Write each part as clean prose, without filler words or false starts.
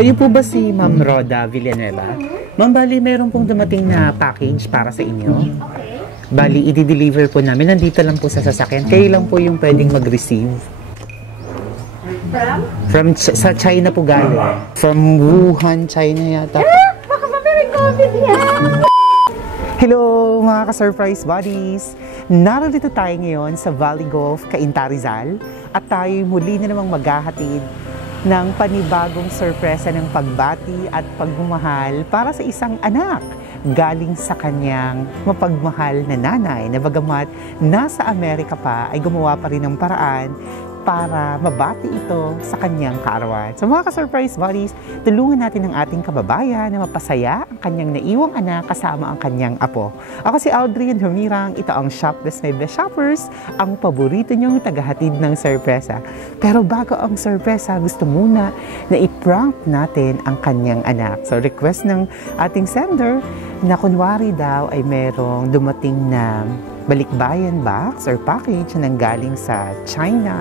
Kayo po ba si Ma'am Roda Villanueva? Ma'am, bali meron pong dumating na package para sa inyo. Okay. Bali, i-deliver po namin. Nandito lang po sa sasakyan. Kayo lang po yung pwedeng mag-receive. Sa China po galing. From Wuhan, China yata. Baka may COVID yan! Hello mga ka-surprise buddies! Narito tayo ngayon sa Valley Golf, Cainta, Rizal. At tayo muli na namang maghahatid ng panibagong sorpresa ng pagbati at pagmamahal para sa isang anak galing sa kanyang mapagmahal na nanay na bagamat nasa Amerika pa ay gumawa pa rin ng paraan para mabati ito sa kanyang kaarawan. So mga ka-surprise buddies, tulungan natin ang ating kababayan na mapasaya ang kanyang naiwang anak kasama ang kanyang apo. Ako si Audrey Humirang, ito ang Shopless My Best Shoppers, ang paborito niyong tagahatid ng sorpresa. Pero bago ang sorpresa, gusto muna na i-prank natin ang kanyang anak. So request ng ating sender na kunwari daw ay merong dumating na balikbayan box or package na nanggaling sa China.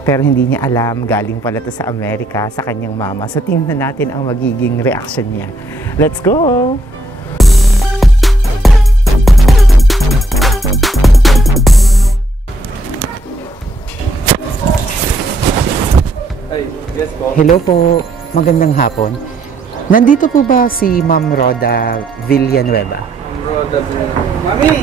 Pero hindi niya alam, galing pala to sa Amerika, sa kanyang mama. So tingnan natin ang magiging reaction niya. Let's go! Hello po, magandang hapon. Nandito po ba si Ma'am Roda Villanueva? Roda Villanueva. Mami!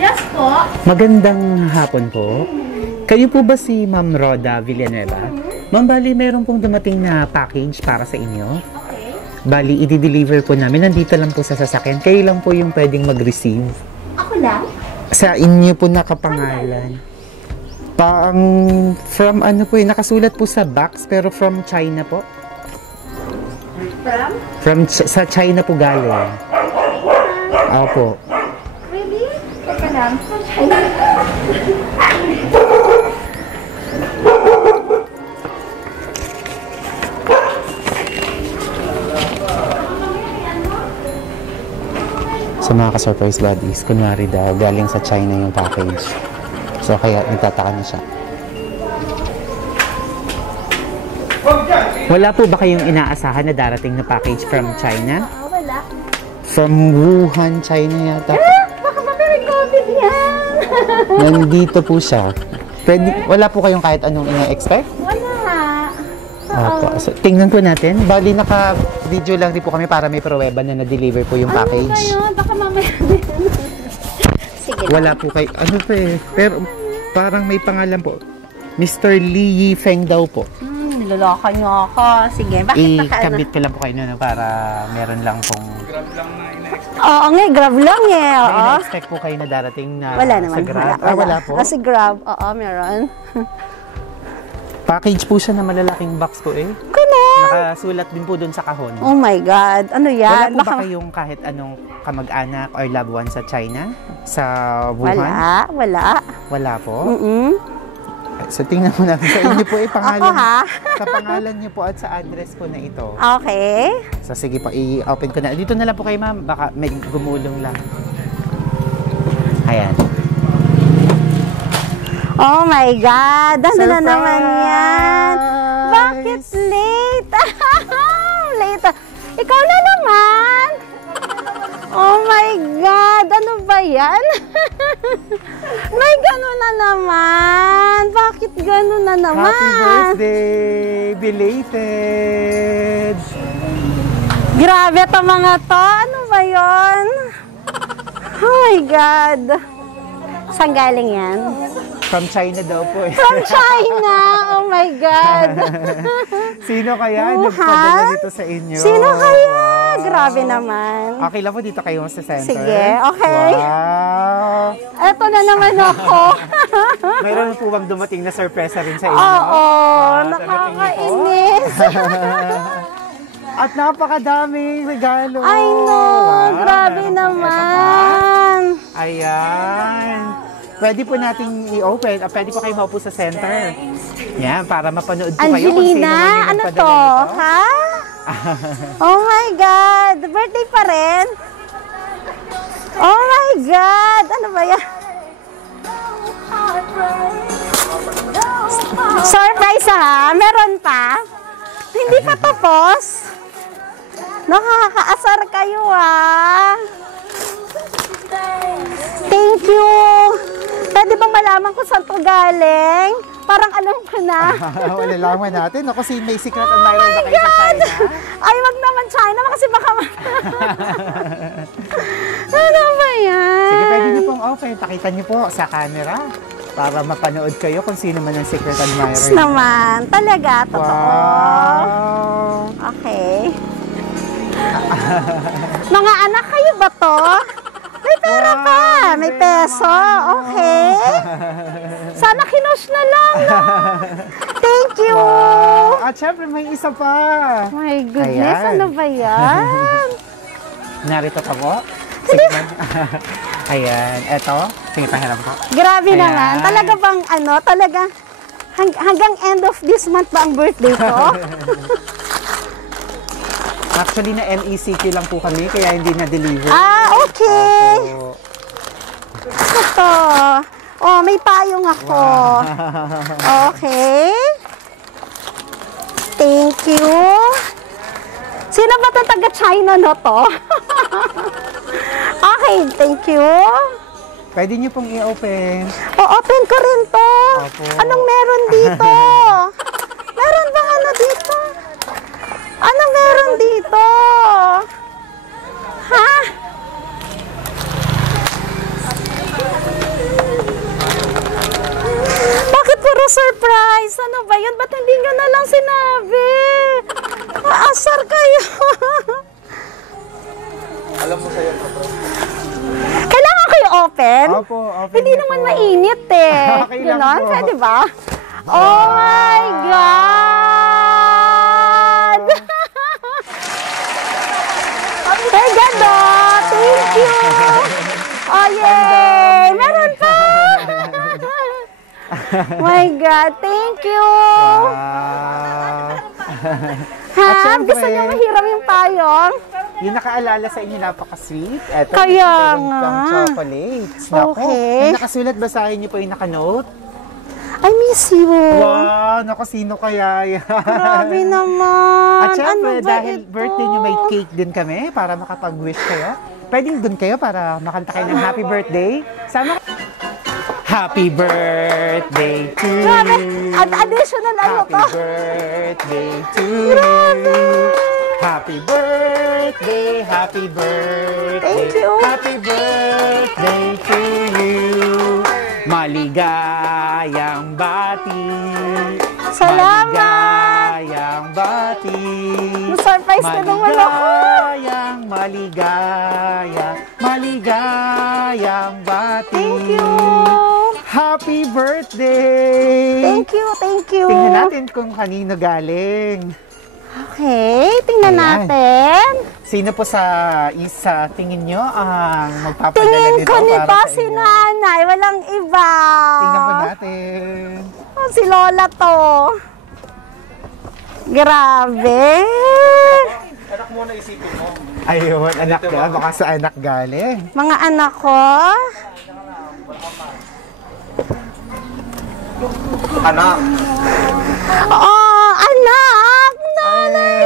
Yes po. Magandang hapon po. Kayo po ba si Ma'am Roda Villanueva? Ma'am, bali meron pong dumating na package para sa inyo. Okay. Bali, i-deliver po namin. Nandito lang po sa sasakyan. Kayo lang po yung pwedeng mag-receive. Ako lang? Sa inyo po nakapangalan. From ano po nakasulat po sa box pero from China po. Sa China po galing. Opo. Really? Teka lang. Sa mga ka-surprise buddies, kunwari daw, galing sa China yung package. So, kaya nagtataka na siya. Wala po ba kayong inaasahan na darating na package from China? Wala. From Wuhan, China yata. Baka may COVID yan! Nandito po siya. Wala po kayong kahit anong ina-expect? Wala. Opo. So, tingnan po natin. Bali, naka-video lang din po kami para may pruweba na na-deliver po yung package. Ano ba yun? Baka mamaya. Sige. Wala po kayo. Ano po eh. Pero parang may pangalan po. Mr. Li Yifeng daw po. Niloloko niyo ako. Sige, bakit ikabit ko lang po kayo na para meron lang pong... Grab lang na ina-expect. Oo nga, Grab lang eh. May Oo. ina-expect po kayo na darating na Wala naman. sa Grab. Wala po. Sa Grab, oo, meron. Package po siya na malalaking box po eh. Ganon. Nakasulat din po doon sa kahon. Oh my God. Ano yan? Wala po ba kayong kahit anong kamag-anak or loved one sa China? Sa Wuhan? Wala po? So, tingnan mo natin sa inyo po pangalan. Ako ha? Sa pangalan niyo po at sa address po na ito. Okay. So, sige po, i-open ko na. Dito na lang po kayo, ma'am. Baka may gumulong lang. Ayan. Oh my God. Ano na naman yan? Surprise! Bakit late? Late. Ikaw na naman. Oh my God. Ano ba yan? May gano'n na naman. Bakit gano'n na naman? Happy birthday! Belated! Grabe ito mga to. Ano ba yon? Oh my God. Saan galing yan? From China daw po eh. From China! Oh my God! Sino kaya Wuhan? nagpadala dito sa inyo? Sino kaya? Wow. Grabe naman. Okay lang po, dito kayo sa center. Sige, okay. Wow! Eto na naman ako. Mayroon po bang dumating na sorpresa rin sa inyo? Oo, Wow, nakakainis. At napakadaming regalo. Ay no, grabe meron pong naman. isa pa. Ayan. Pwede po nating i-open. Pwede po kayo maupo sa center. Yan, para mapanood po kayo kung sino man Angelina, yung ano nagpadala to? nito. Ha? Oh my God, birthday pa rin? Oh my God, ano ba yan? Surprise ha, meron pa? Hindi pa tapos? Nakakaasar kayo ah. Thank you. Pwede bang malaman kung saan to galing? Parang alam ko na. Malalaman natin. Ako, may secret admirer ba kayo sa China? Ay, wag naman China kasi baka ano ba yan? Sige, pwede niyo pong open. Pakita niyo po sa camera para mapanood kayo kung sino man ang secret admirer. Yes naman. Talaga, totoo. Wow! Okay. Mga anak, kayo ba to? May pera Wow, pa. May peso. Okay. Sana kinush na lang, no? Thank you. Wow. At syempre, may isa pa. My goodness, Ayan. ano ba yan? Narito pa po. Sige, ma'am. Ayan. Eto. Sige, pahiram po. Grabe Ayan. naman. Talaga bang ano, talaga hanggang end of this month ba ang birthday ko? Actually, na MECQ lang po kami, kaya hindi na-deliver. Ah, okay. Opo. Ito. Oh, may payong ako. Okay. Thank you. Sino ba ito taga-China no to? Okay, thank you. Pwede niyo pong i-open. O-open ko rin to. Opo. Anong meron dito? Meron bang ano dito? Anong meron dito? Ha? Bakit puro surprise? Ano ba yun? Ba't hindi nyo na lang sinabi? Maasar kayo. Alam mo sa'yo, bro. Kailangan kayo open? Opo, open Hindi niyo naman po. mainit eh. Okay lang Ganon, po. pwede ba? Oh my God! My God, oh! Thank you! Oh, yay! Meron pa! My God, thank you! Wow. Ha? At syempre, Gusto niyo mahiram yung payong? Yung nakaalala sa inyo, napaka-sweet. Eto, Kaya meron nga. pang chocolates. Naku, Okay. yung nakasulat, basahin niyo po yung nakanote. I miss you. Wow, naku, sino kaya yan? Grabe naman. At syempre, Ano ba dahil ito? birthday niyo, may cake din kami para makapag-wish kayo. Pwedeng dun kayo para makanta kayo ng happy birthday. Sama Happy birthday to Grabe. you. At additional ano Happy to? birthday to Grabe. you. Happy birthday, happy birthday. Thank you. Happy birthday to you. Maligayang bati. Salamat. Maligayang bati. Na-surprise na naman ako. Maligayang bati. Thank you. Happy birthday! Thank you, thank you. Tingnan natin kung kanino galing. Okay, tingnan Ayan. natin. Sino po sa tingin nyo ang magpapadala Tingin nito ko nito para sa si inyo? nanay, walang iba. Tingnan po natin. Oh, si Lola to. Grabe. Anak mo na isipin mo. Ayun, anak na. Baka sa anak galing. Mga anak ko. Anak. Oh, anak. Nanay.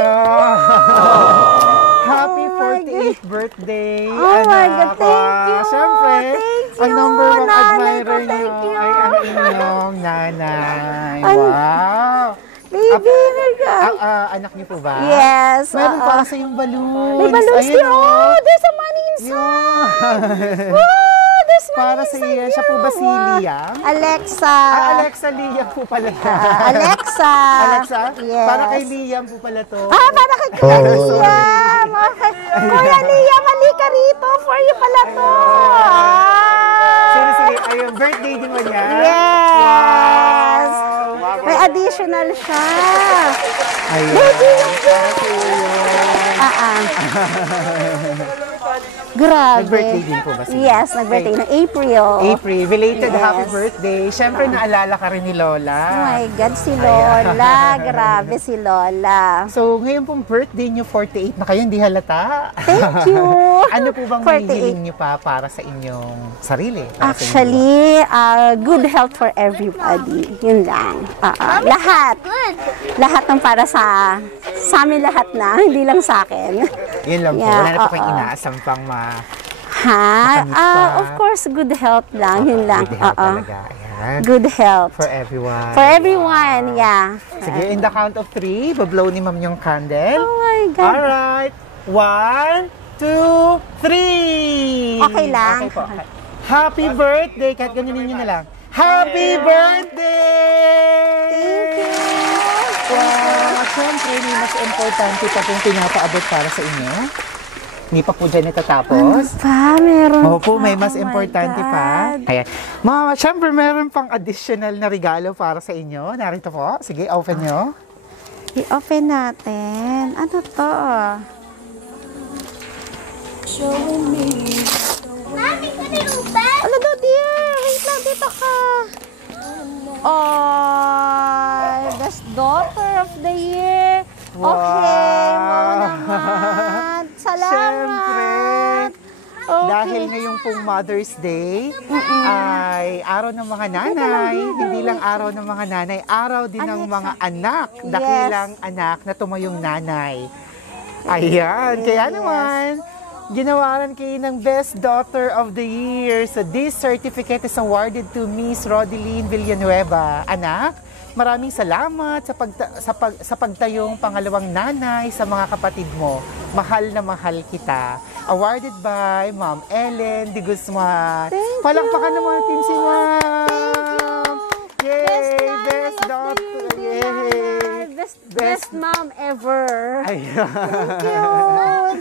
Happy Oh my 48th birthday, Oh my anak. God, thank you. Siyempre, Thank ang you, number one nanay admirer ko, nyo thank you. ay ang inyong nanay. An- Wow! Baby, nagka. Anak niyo po ba? Yes. Meron oo. para sa yung balloons. May balloons Ayun, din. Oh, there's a money inside. Yun. Oh, there's money Para sa inside iyo. Siya po ba si Wow. Liam? Alexa. Alexa Liam po pala. Alexa. Alexa? Yes. Para kay Liam po pala to. Para kay Kuya Liam. Okay. Kuya Liam, halika rito. For you pala to. Sige, sige. Ayun, birthday din mo niya. Yes. Wow. May additional Personal siya. Ayan. Para sa iyo yun. Grabe. Nag-birthday din po ba siya? Yes, nag-birthday ng April. April, belated Yes. happy birthday. Siyempre, naalala ka rin ni Lola. Oh my God, si Lola. Grabe si Lola. So, ngayon pong birthday niyo, 48 na kayo, hindi halata. Thank you. Ano po bang 48. hihiling niyo pa para sa inyong sarili? Para sa Actually, good health for everybody. Yun lang. Lahat. Lahat ng para sa amin lahat na, hindi lang sa akin. inyo? Yun lang po. Yeah, Wala na po kayong oo. inaasam pang Ha? Makamis pa. Of course, good health lang. Yun lang. Good health talaga. Ayan. Good health. For everyone. For everyone, yeah. Sige, in the count of 3, bablow ni ma'am yung candle. Oh my God. Alright. 1, 2, 3. Okay lang. Okay po. Happy birthday. Kahit ganyanin nyo na lang. Happy birthday! Thank you. Wow, siyempre, may mas importante pa pong pinapaabot para sa inyo. Hindi pa po dyan natatapos. Pa, meron Opo, may pa. mas Oh my importante pa. God. Ayan. Mama, syempre meron pang additional na regalo para sa inyo. Narito po. Sige, open nyo. I-open natin. Ano to? Ano daw, dear? Wait lang, dito ka. Oh, best daughter of the year. Okay, wow naman. Salamat. Okay. Dahil ngayong pong Mother's Day ay araw ng mga nanay, hindi lang araw ng mga nanay, araw din ng mga anak, dakilang anak na tumayong nanay. Ayan, kaya naman, ginawaran kayo ng Best Daughter of the Year. So this certificate is awarded to Miss Rodeline Villanueva. Anak, maraming salamat sa pagtayong pangalawang nanay sa mga kapatid mo. Mahal na mahal kita. Awarded by Ma'am Ellen de Guzman. Palakpakan naman team si Ma'am. Yay! Best daughter. Yay! Best mom ever. Ayan. Thank you.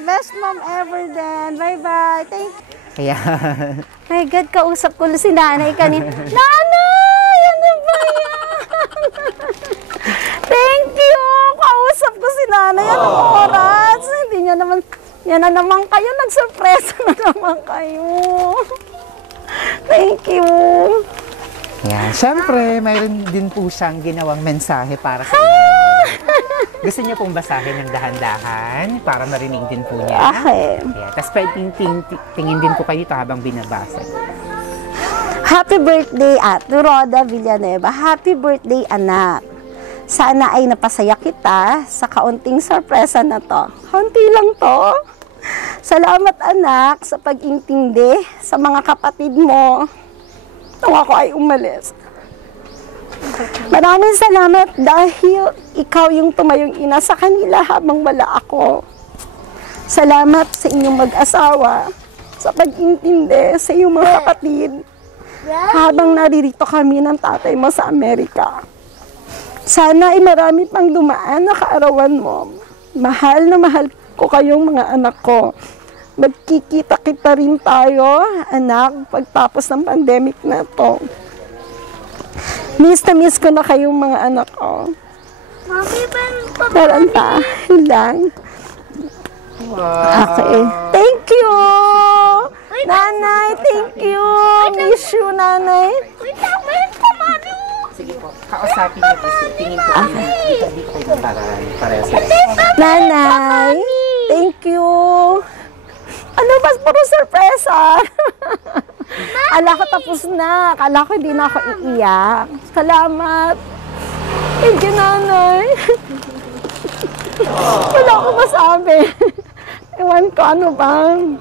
Best mom ever then. Bye-bye. Thank you. Ayan. My God, kausap ko si nanay kanina. Nanay! Ano ba yan? Thank you! Kausap ko si nanay. Anong oras? Hindi niya naman, yan na naman kayo. Nagsurpresa na naman kayo. Thank you. Ayan. Siyempre, mayroon din po siyang ginawang mensahe para sa inyo. Gusto niyo pong basahin ng dahan-dahan para marinig din po niya. Okay. Ayan. Tapos pwedeng tingin din po kayo ito habang binabasa. Happy birthday at Roda Villanueva. Happy birthday, anak. Sana ay napasaya kita sa kaunting sorpresa na to. Kaunti lang to. Salamat, anak, sa pag-intindi sa mga kapatid mo nung ako ay umalis. Maraming salamat dahil ikaw yung tumayong ina sa kanila habang wala ako. Salamat sa inyong mag-asawa sa pag-intindi sa iyong mga kapatid habang naririto kami ng tatay mo sa Amerika. Sana ay marami pang dumaan na kaarawan mo. Mahal na mahal ko kayong mga anak ko. Magkikita-kita rin tayo, anak, pagtapos ng pandemic na to. Miss na miss ko na kayong mga anak ko. Meron pa. Yun lang. Okay. Thank you! Nanay, thank you! Miss you, nanay. Sige po, kausapin niyo po siya. Tingin po kayo. Dito kayo para sa Nanay, thank you. Ano ba? Puro sorpresa. Akala ko tapos na. Akala ko hindi na ako iiyak. Salamat. Thank you, nanay. Wala akong masabi. Ewan ko ano bang.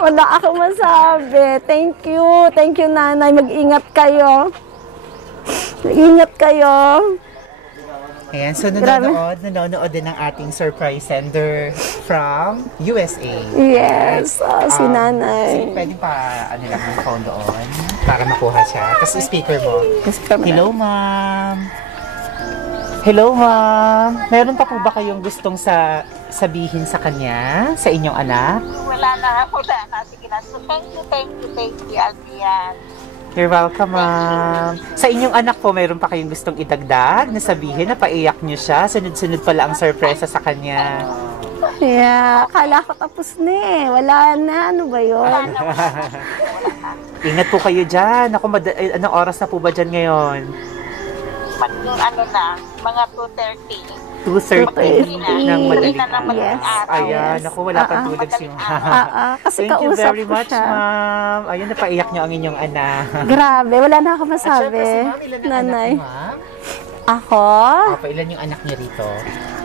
Wala akong masabi. Thank you. Thank you, nanay. Mag-ingat kayo. Mag-ingat kayo. Ayan, so nanonood din ng ating surprise sender from USA. Yes, si nanay. Sige, pwede pa ano lang yung phone doon para makuha siya. Tapos speaker mo. Hello, ma'am. Hello, ma'am. Meron pa po ba kayong gustong sabihin sa kanya, sa inyong anak? Wala na ako na. Sige na. So, thank you, Albian. You're welcome, ma'am. Sa inyong anak po, mayroon pa kayong gustong idagdag na sabihin na paiyak niyo siya? Sunod-sunod pala ang sorpresa sa kanya. Yeah, akala ko tapos na eh. Wala na, ano ba yun? Ingat po kayo dyan. Ako, anong oras na po ba dyan ngayon? Ano na, mga 2:30. 2:30 ng madaling Yes. Ayan, ako wala pang tulog si Kasi Thank you kausap very ko much, siya. ma'am. Ayun, napaiyak niyo ang inyong anak. Grabe, wala na ako At masabi. syempre, si ma'am, ilan ang anak Nanay. niyo, ma'am? Ako, Opo, ilan yung anak niya rito?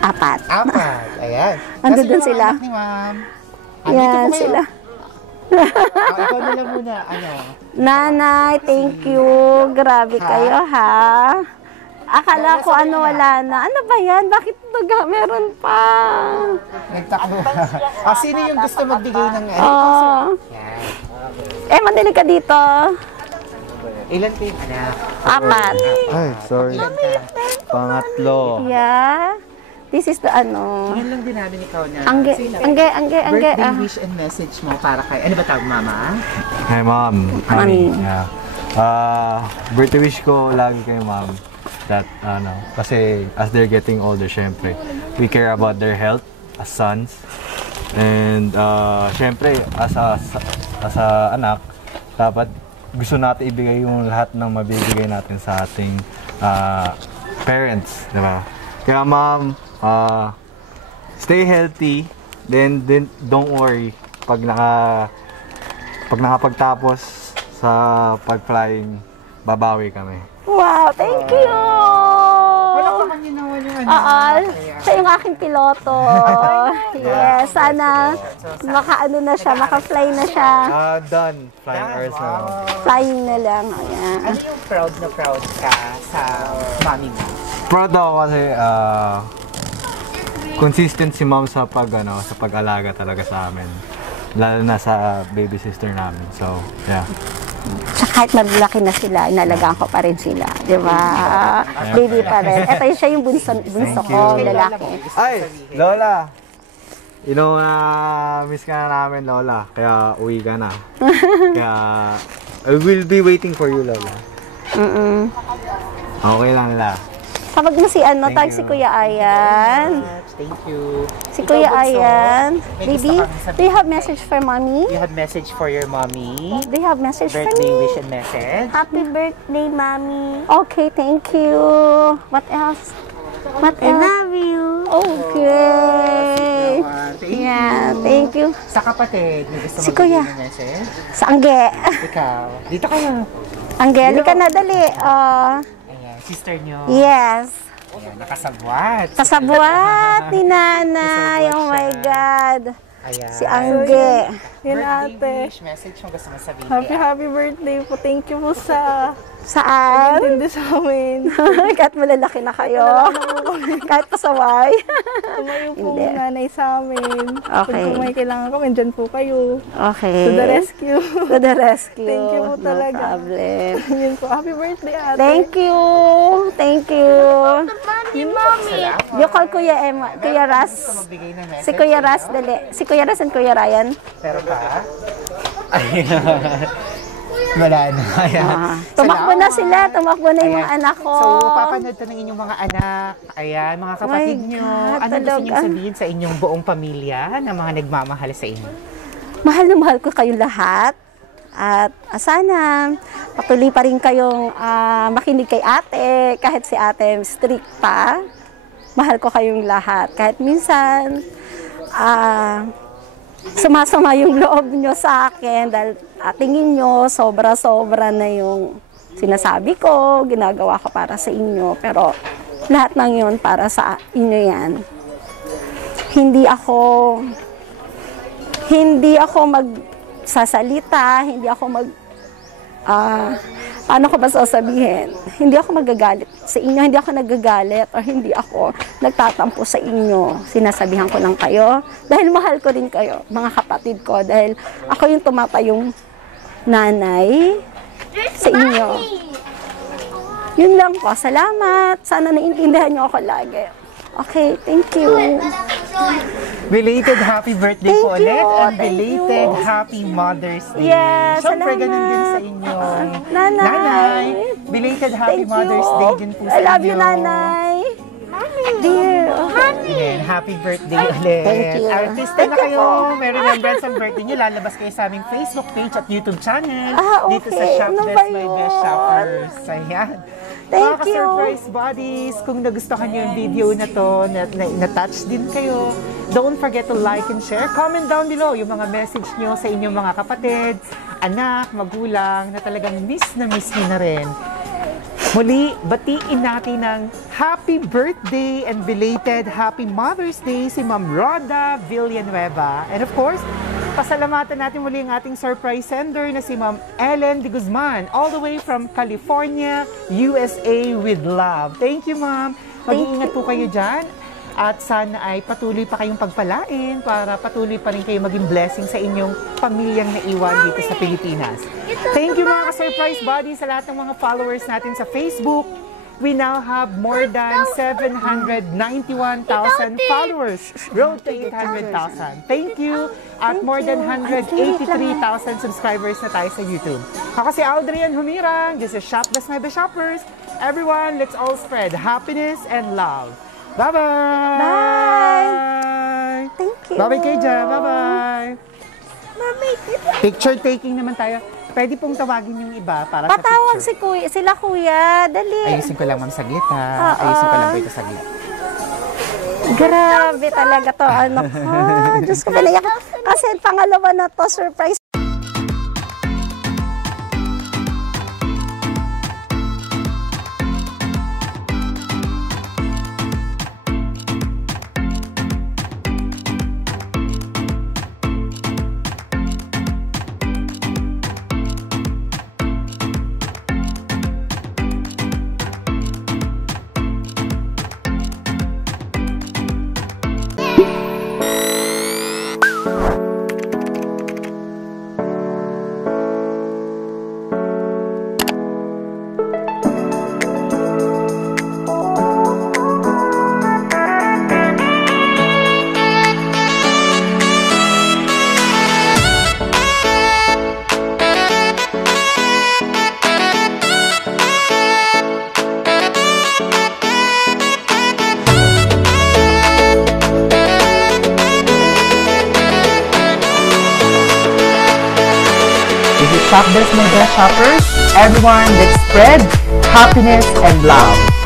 4. 4. Ayan. Andun Kasi din yung sila. anak ni ma'am. Dito Yan po kayo. sila. Ikaw na lang muna. Ano? Nanay, thank you. Grabe kayo, ha? Akala ko ano, wala na. Ano ba yan? Bakit meron pa? Nagtakbo. Sino yung gusto magbigay ng ano? Oh. Yan. Madali ka dito. Ilan po yung anak? 4. Ay, sorry. Ilan ka? Pangatlo. Yeah. This is the ano. Tingnan lang din namin ikaw na. Angge. Birthday wish and message mo para kay... Ano ba tawag, mama? Hi, ma'am. Mami. Yeah. Birthday wish ko lagi kay ma'am. That, kasi as they're getting older, syempre, we care about their health as sons. And, syempre, as a anak, dapat gusto natin ibigay yung lahat ng mabibigay natin sa ating parents, di ba? Kaya ma'am, stay healthy, then don't worry pag nakapagtapos sa pag-flying, babawi kami. Wow, thank you! Palakpakan niyo naman yung anak. Oo, siya yung aking piloto. Yes, sana maka-ano na siya, maka-fly na siya. Done. Flying hours na. Flying na lang. Ayan. Ano yung proud na proud ka sa mami mo? Proud ako kasi consistent si mom sa pag-alaga talaga sa amin. Lalo na sa baby sister namin. So, yeah. Tsaka kahit maglaki na sila, inalagaan ko pa rin sila. Di ba? Baby pa rin. Ito yung siya yung bunso ko, lalaki. Ay, Lola! Miss ka na namin, Lola. Kaya uwi ka na. Kaya, I will be waiting for you, Lola. Okay lang, Lola. Kapag mo si tag si Kuya Ayan. Thank you. Si Kuya Ayan. May gusto Baby, kang sabihin. do you have message for mommy? You have message for your mommy? Do you have message for Birthday me? wish and message? Happy birthday, mommy. Okay, thank you. What else? What else? I love you. Okay. Yeah, thank you. Sa kapatid, may gusto Si magbigay Kuya. ng message? Sa Angge. Ikaw. Dito kayo. Angge, halika na, dali. Ayan, sister nyo. Yes. Ayan, nakasabwat. Kasabwat ni nanay. Oh my God. Ayan. Si Angge. Yun Birthday ate. wish, message mo gusto mo sabihin. Happy birthday po. Thank you po sa Saan? hindi sa amin. Kahit malalaki na kayo. Kahit pasaway. Tumayo po Hindi. nanay sa amin. Okay. Pag may kailangan kami, dyan po kayo. Okay. To the rescue. To the rescue. Thank you po talaga. No problem. Yun po. Happy birthday ate. Thank you. Thank you. You call Kuya Emma, Kuya Ras. Magbigay ng message. Si Kuya Ras, dali. Si Kuya Ras and Kuya Ryan. Pero ba? Ayan. Wala na. Ayan. Tumakbo na sila. Tumakbo na yung mga Ayan. anak ko. So, papanood to ng inyong mga anak. Ayan, mga kapatid My nyo. God, Ano gusto nyo talaga. sabihin sa inyong buong pamilya na mga nagmamahal sa inyo? Mahal na mahal ko kayong lahat. At sana patuloy pa rin kayong makinig kay ate. Kahit si ate strict pa, mahal ko kayong lahat. Kahit minsan, sumasama yung loob nyo sa akin dahil tingin nyo sobra-sobra na yung sinasabi ko, ginagawa ko para sa inyo. Pero lahat ng yun para sa inyo yan. Hindi ako magsasalita, hindi ako paano ko ba sasabihin? Hindi ako magagalit sa inyo, hindi ako nagagalit or hindi ako nagtatampo sa inyo. Sinasabihan ko lang kayo dahil mahal ko din kayo, mga kapatid ko, dahil ako yung tumatayong nanay sa inyo. Yun lang po. Salamat. Sana naiintindihan niyo ako lagi. Okay, thank you. Belated happy birthday Thank po ulit you, and thank belated you. happy Mother's Day. Yes, Siyempre, salamat. ganun din sa inyo. Nanay. Belated happy Thank Mother's you. Day din po sa I inyo. love you, Nanay. Dear. Ayan, happy birthday ulit. Thank you. Artista na kayo. May remembrance ang birthday nyo. Lalabas kayo sa aming Facebook page at YouTube channel. Okay. Dito sa Shop Ano Best ba My yun? Best Shoppers. Ayan. Thank Mga you. ka-surprise buddies, kung nagustuhan nyo yung video na to, na-touch din kayo, don't forget to like and share. Comment down below yung mga message nyo sa inyong mga kapatid, anak, magulang, na talagang miss nyo na rin. Muli, batiin natin ng happy birthday and belated happy Mother's Day si Ma'am Rhoda Villanueva. And of course, pasalamatan natin muli ang ating surprise sender na si Ma'am Ellen de Guzman, all the way from California, USA with love. Thank you, Ma'am. Mag-iingat po kayo dyan. At sana ay patuloy pa kayong pagpalain para patuloy pa rin kayo maging blessing sa inyong pamilyang naiwan dito sa Pilipinas. Thank you mga ka-surprise buddies sa lahat ng mga followers natin sa Facebook. We now have more than 791,000 followers. Road to 800,000. Thank you. At more than 183,000 subscribers na tayo sa YouTube. Ako si Aldrian Humirang. This is Shop Best My Best Shoppers. Everyone, let's all spread happiness and love. Bye-bye! Bye! Thank you. Bye-bye, Keja. Bye-bye! Mami, Picture taking naman tayo. Pwede pong tawagin yung iba para patawag sa picture. sila kuya. Dali. Ayusin ko lang, Ma'am, saglit ha. Ayusin ko lang po ito saglit. Grabe talaga to. Ano ko? Diyos ko, pala. Kasi pangalawa na to, surprise. Shop Best My Best Shoppers. Everyone, let's spread happiness and love.